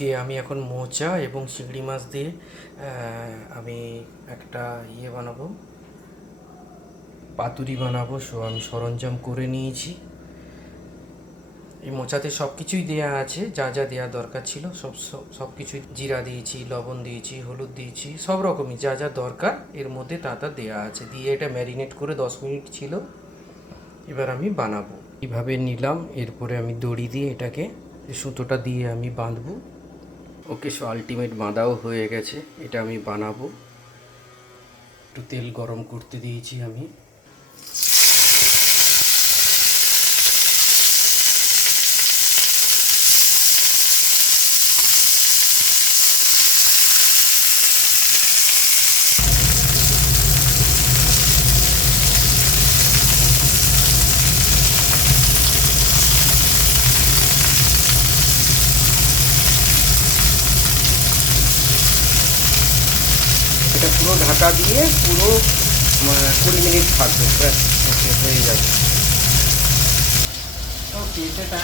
ওকে, আমি এখন মোচা এবং চিংড়ি মাছ দিয়ে আমি একটা বানাবো, পাতুরি বানাবো। আমি সরঞ্জাম করে নিয়েছি। এই মোচাতে সব কিছুই দেওয়া আছে, যা যা দেওয়া দরকার ছিল সব কিছুই। জিরা দিয়েছি, লবণ দিয়েছি, হলুদ দিয়েছি, সব রকমই যা যা দরকার এর মধ্যে তা দেওয়া আছে। দিয়ে এটা ম্যারিনেট করে 10 মিনিট ছিল। এবার আমি বানাবো। এইভাবে নিলাম, এরপরে আমি দড়ি দিয়ে এটাকে সুতোটা দিয়ে আমি বাঁধবো। ওকে, আলটিমেট বাঁধাও হয়ে গেছে। এটা আমি বানাবো। একটু তেল গরম করতে দিয়েছি আমি। এটা পুরো ঢাকা দিয়ে পুরো 20 মিনিট থাকবে, ব্যাস। ওকে, হয়ে যাবে। ওকে, এটা